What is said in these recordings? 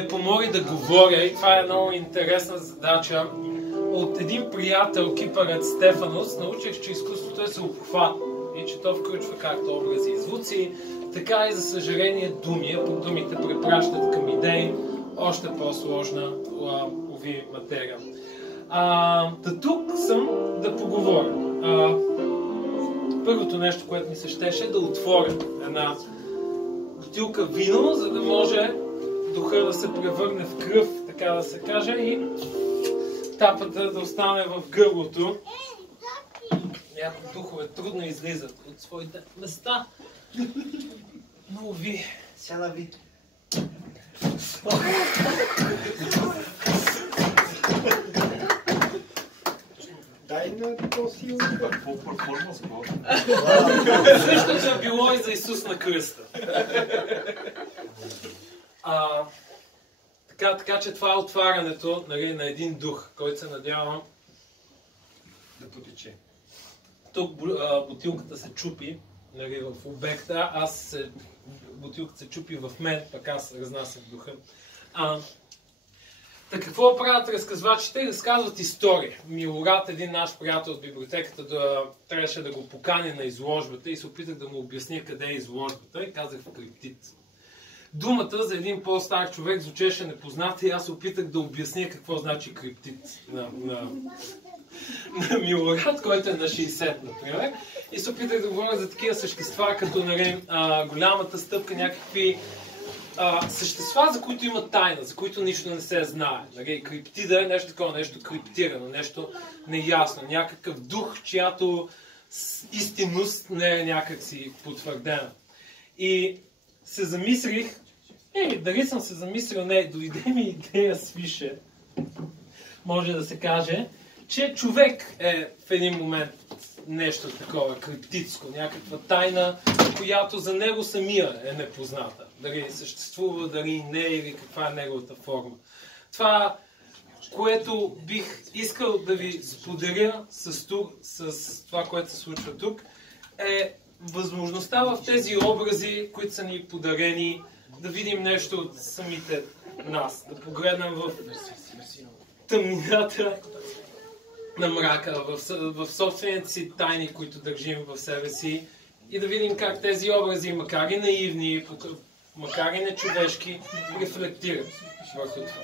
ме помоли да говоря и това е много интересна задача. От един приятел, кипърът Стефанос, научих, че изкуството е всеобхватно и че то включва както образи и звуци, така и за съжаление думи, а пък думите препращат към идеи, още по-сложна уви материя. Тук съм да поговоря. Първото нещо, което ми се щеше, е да отворя една бутилка вино, за да може духа да се превърне в кръв, така да се каже, и тапата да остане в гърлото. Някои духове трудно излизат от своите места. Но ви... Сяда ви. Дай на по-силно. По-перформанс, Същото е било и за Исус на кръста. Така че това е отварянето, нали, на един дух, който се надявам да потече. Тук бутилката се чупи, нали, в обекта, бутилката се чупи в мен, пък аз разнасям духа. Какво правят разказвачите? Разказват история. Милорад, един наш приятел от библиотеката, трябваше да го покани на изложбата и се опитах да му обясня къде е изложбата и казах в криптит. Думата за един по-стар човек звучеше непозната и аз се опитах да обясня какво значи криптит на Милорад, който е на 60, например. И се опитах да говоря за такива същества, като голямата стъпка, някакви същества, за които има тайна, за които нищо не се знае. Криптида е нещо такова, нещо криптирано, нещо неясно, някакъв дух, чиято истинност не е някакси потвърдена. И се замислих, дали съм се замислил, не, дойде ми идея свише, може да се каже, че човек е в един момент нещо такова криптитско, някаква тайна, която за него самия е непозната. Дали съществува, дали не, или каква е неговата форма. Това, което бих искал да ви споделя с това, което се случва тук, е възможността в тези образи, които са ни подарени, да видим нещо от самите нас, да погледнем в тъмнината на мрака, в собствените си тайни, които държим в себе си, и да видим как тези образи, макар и наивни, макар и нечовешки, рефлектират върху това.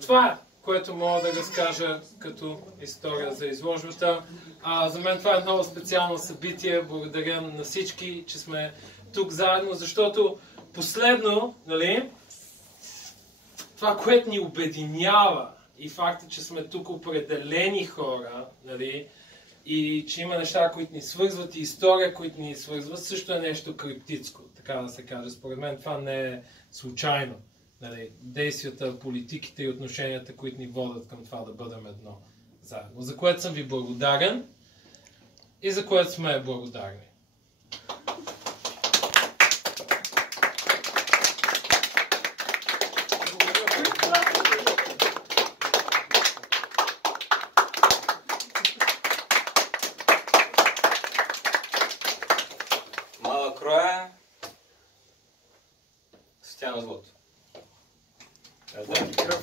Това е, което мога да разкажа като история за изложбата. За мен това е много специално събитие. Благодаря на всички, че сме тук заедно, защото последно, нали, това, което ни обединява, и факта, че сме тук определени хора, нали, и че има неща, които ни свързват, и история, които ни свързват, също е нещо криптитско, така да се каже. Според мен това не е случайно. Нали, действията, политиките и отношенията, които ни водят към това да бъдем едно заедно. За което съм ви благодарен и за което сме благодарни. Мала кроя, Стяна злото. Кръв.